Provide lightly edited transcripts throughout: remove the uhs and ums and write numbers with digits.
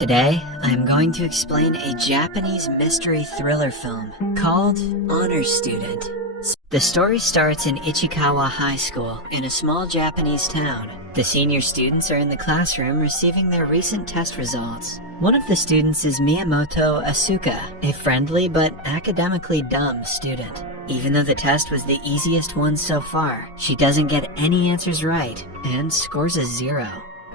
Today, I'm going to explain a Japanese mystery thriller film called Honor Student. The story starts in Ichikawa High School in a small Japanese town. The senior students are in the classroom receiving their recent test results. One of the students is Miyamoto Asuka, a friendly but academically dumb student. Even though the test was the easiest one so far, she doesn't get any answers right and scores a 0.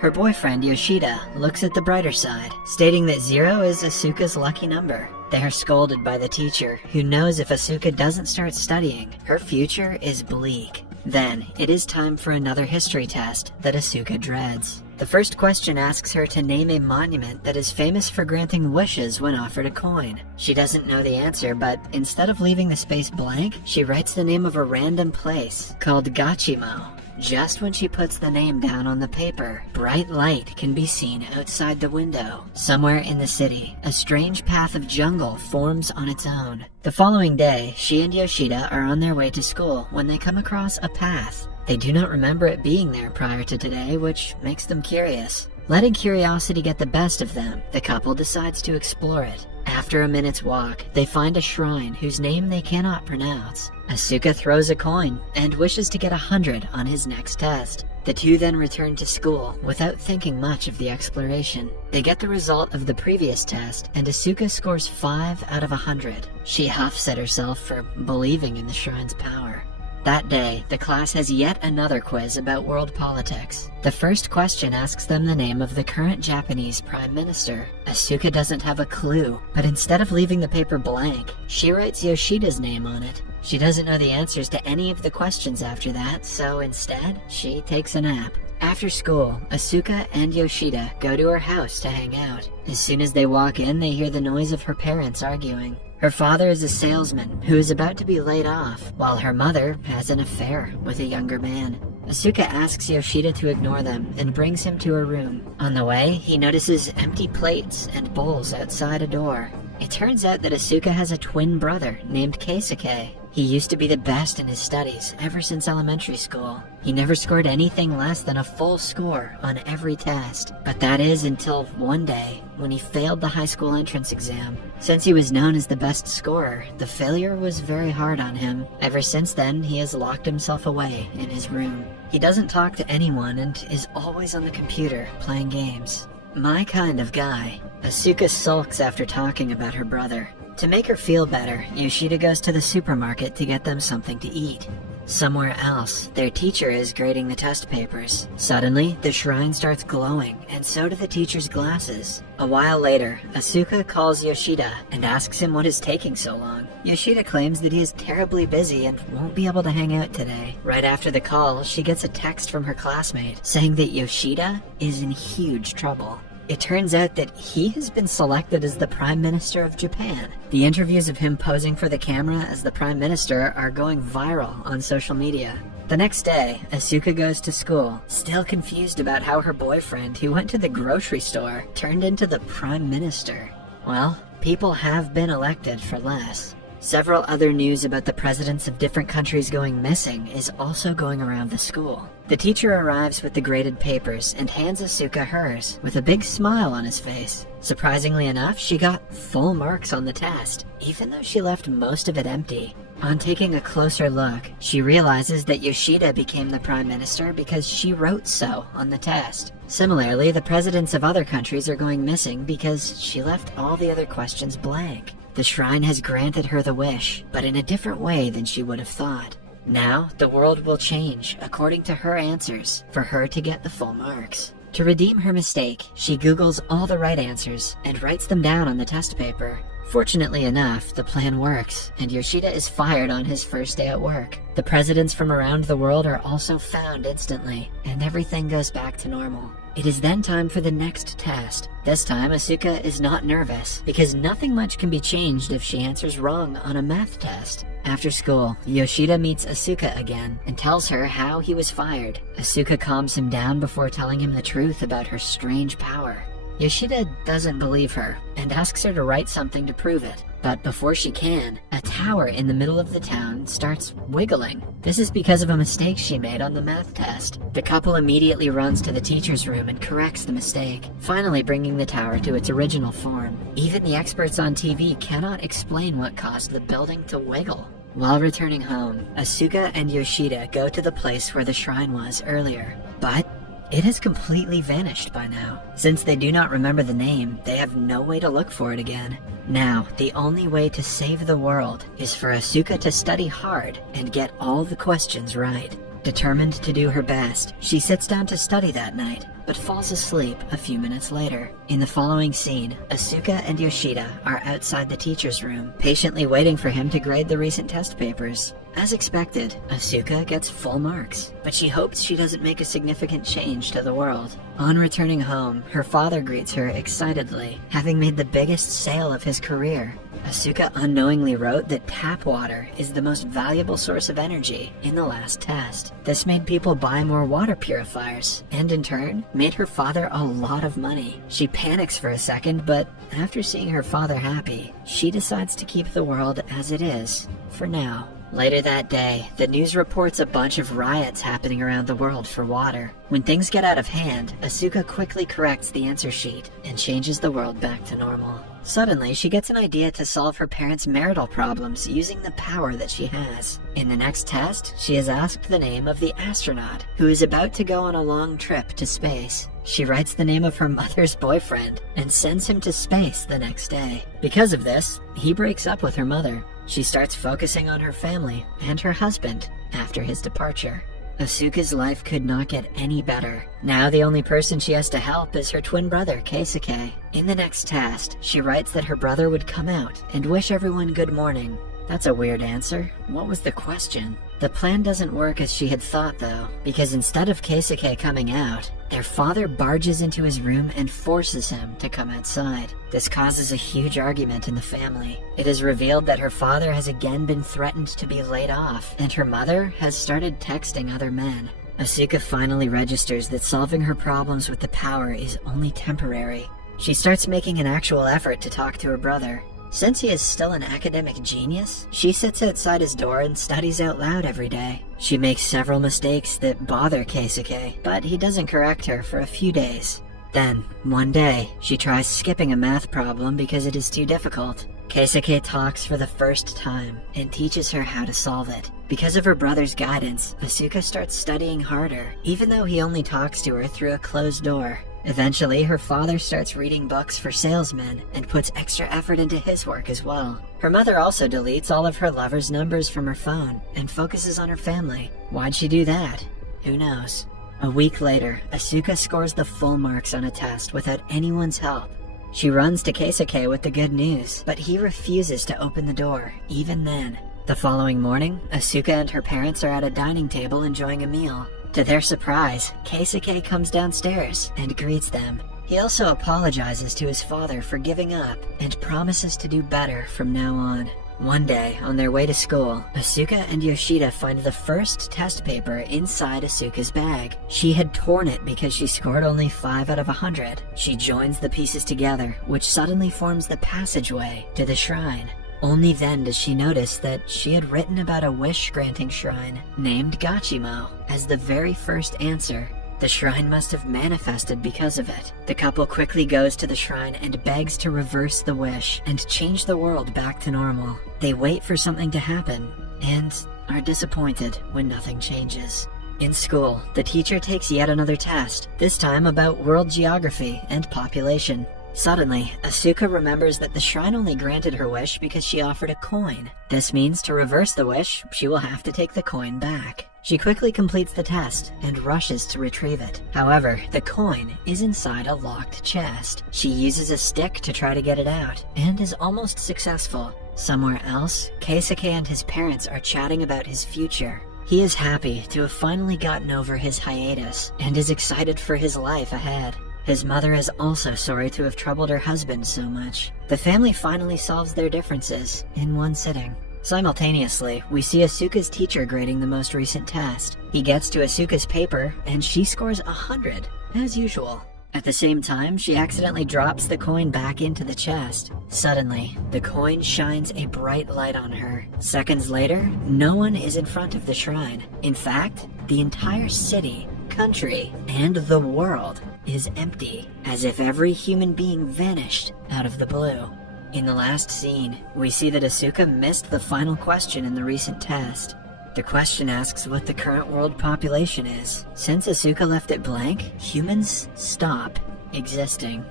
Her boyfriend, Yoshida, looks at the brighter side, stating that 0 is Asuka's lucky number. They are scolded by the teacher, who knows if Asuka doesn't start studying, her future is bleak. Then, it is time for another history test that Asuka dreads. The first question asks her to name a monument that is famous for granting wishes when offered a coin. She doesn't know the answer, but instead of leaving the space blank, she writes the name of a random place called Gachimo. Just when she puts the name down on the paper, bright light can be seen outside the window. Somewhere in the city, a strange path of jungle forms on its own. The following day, she and Yoshida are on their way to school when they come across a path. They do not remember it being there prior to today, which makes them curious. Letting curiosity get the best of them, the couple decides to explore it. After a minute's walk, they find a shrine whose name they cannot pronounce. Asuka throws a coin and wishes to get 100 on his next test. The two then return to school without thinking much of the exploration. They get the result of the previous test, and Asuka scores 5 out of 100. She huffs at herself for believing in the shrine's power. That day, the class has yet another quiz about world politics. The first question asks them the name of the current Japanese Prime Minister. Asuka doesn't have a clue, but instead of leaving the paper blank, she writes Yoshida's name on it. She doesn't know the answers to any of the questions after that, so instead, she takes a nap. After school, Asuka and Yoshida go to her house to hang out. As soon as they walk in, they hear the noise of her parents arguing. Her father is a salesman who is about to be laid off, while her mother has an affair with a younger man. Asuka asks Yoshida to ignore them and brings him to her room. On the way, he notices empty plates and bowls outside a door. It turns out that Asuka has a twin brother named Keisuke. He used to be the best in his studies ever since elementary school. He never scored anything less than a full score on every test. But that is until one day, when he failed the high school entrance exam. Since he was known as the best scorer, the failure was very hard on him. Ever since then, he has locked himself away in his room. He doesn't talk to anyone and is always on the computer playing games. My kind of guy. Asuka sulks after talking about her brother. To make her feel better, Yoshida goes to the supermarket to get them something to eat. Somewhere else, their teacher is grading the test papers. Suddenly, the shrine starts glowing, and so do the teacher's glasses. A while later, Asuka calls Yoshida and asks him what is taking so long. Yoshida claims that he is terribly busy and won't be able to hang out today. Right after the call, she gets a text from her classmate saying that Yoshida is in huge trouble. It turns out that he has been selected as the Prime Minister of Japan. The interviews of him posing for the camera as the Prime Minister are going viral on social media. The next day, Asuka goes to school, still confused about how her boyfriend, who went to the grocery store, turned into the Prime Minister. Well, people have been elected for less. Several other news about the presidents of different countries going missing is also going around the school. The teacher arrives with the graded papers and hands Asuka hers, with a big smile on his face. Surprisingly enough, she got full marks on the test, even though she left most of it empty. On taking a closer look, she realizes that Yoshida became the Prime Minister because she wrote so on the test. Similarly, the presidents of other countries are going missing because she left all the other questions blank. The shrine has granted her the wish, but in a different way than she would have thought. Now, the world will change according to her answers for her to get the full marks. To redeem her mistake, she Googles all the right answers and writes them down on the test paper. Fortunately enough, the plan works, and Yoshida is fired on his first day at work. The presidents from around the world are also found instantly, and everything goes back to normal. It is then time for the next test. This time, Asuka is not nervous, because nothing much can be changed if she answers wrong on a math test. After school, Yoshida meets Asuka again and tells her how he was fired. Asuka calms him down before telling him the truth about her strange power. Yoshida doesn't believe her and asks her to write something to prove it. But before she can, a tower in the middle of the town starts wiggling. This is because of a mistake she made on the math test. The couple immediately runs to the teacher's room and corrects the mistake, finally bringing the tower to its original form. Even the experts on TV cannot explain what caused the building to wiggle. While returning home, Asuka and Yoshida go to the place where the shrine was earlier, but it has completely vanished by now. Since they do not remember the name, they have no way to look for it again. Now, the only way to save the world is for Asuka to study hard and get all the questions right. Determined to do her best, she sits down to study that night, but falls asleep a few minutes later. In the following scene, Asuka and Yoshida are outside the teacher's room, patiently waiting for him to grade the recent test papers. As expected, Asuka gets full marks, but she hopes she doesn't make a significant change to the world. On returning home, her father greets her excitedly, having made the biggest sale of his career. Asuka unknowingly wrote that tap water is the most valuable source of energy in the last test. This made people buy more water purifiers, and in turn, made her father a lot of money. She panics for a second, but after seeing her father happy, she decides to keep the world as it is, for now. Later that day, the news reports a bunch of riots happening around the world for water. When things get out of hand, Asuka quickly corrects the answer sheet and changes the world back to normal. Suddenly, she gets an idea to solve her parents' marital problems using the power that she has. In the next test, she is asked the name of the astronaut who is about to go on a long trip to space. She writes the name of her mother's boyfriend and sends him to space the next day. Because of this, he breaks up with her mother. She starts focusing on her family and her husband after his departure. Asuka's life could not get any better. Now the only person she has to help is her twin brother, Keisuke. In the next test, she writes that her brother would come out and wish everyone good morning. That's a weird answer. What was the question? The plan doesn't work as she had thought though, because instead of Keisuke coming out, their father barges into his room and forces him to come outside. This causes a huge argument in the family. It is revealed that her father has again been threatened to be laid off, and her mother has started texting other men. Asuka finally registers that solving her problems with the power is only temporary. She starts making an actual effort to talk to her brother. Since he is still an academic genius, she sits outside his door and studies out loud every day. She makes several mistakes that bother Keisuke, but he doesn't correct her for a few days. Then, one day, she tries skipping a math problem because it is too difficult. Keisuke talks for the first time and teaches her how to solve it. Because of her brother's guidance, Asuka starts studying harder, even though he only talks to her through a closed door. Eventually, her father starts reading books for salesmen and puts extra effort into his work as well. Her mother also deletes all of her lover's numbers from her phone and focuses on her family. Why'd she do that? Who knows? A week later, Asuka scores the full marks on a test without anyone's help. She runs to Keisuke with the good news, but he refuses to open the door, even then. The following morning, Asuka and her parents are at a dining table enjoying a meal. To their surprise, Keisuke comes downstairs and greets them. He also apologizes to his father for giving up and promises to do better from now on. One day, on their way to school, Asuka and Yoshida find the first test paper inside Asuka's bag. She had torn it because she scored only 5 out of 100. She joins the pieces together, which suddenly forms the passageway to the shrine. Only then does she notice that she had written about a wish-granting shrine named Gachimo as the very first answer. The shrine must have manifested because of it. The couple quickly goes to the shrine and begs to reverse the wish and change the world back to normal. They wait for something to happen and are disappointed when nothing changes. In school, the teacher takes yet another test, this time about world geography and population. Suddenly, Asuka remembers that the shrine only granted her wish because she offered a coin. This means to reverse the wish, she will have to take the coin back. She quickly completes the test and rushes to retrieve it. However, the coin is inside a locked chest. She uses a stick to try to get it out, and is almost successful. Somewhere else, Keisuke and his parents are chatting about his future. He is happy to have finally gotten over his hiatus, and is excited for his life ahead. His mother is also sorry to have troubled her husband so much. The family finally solves their differences in one sitting. Simultaneously, we see Asuka's teacher grading the most recent test. He gets to Asuka's paper, and she scores 100, as usual. At the same time, she accidentally drops the coin back into the chest. Suddenly, the coin shines a bright light on her. Seconds later, no one is in front of the shrine. In fact, the entire city, country, and the world is empty, as if every human being vanished out of the blue. In the last scene, we see that Asuka missed the final question in the recent test. The question asks what the current world population is. Since Asuka left it blank, humans stop existing.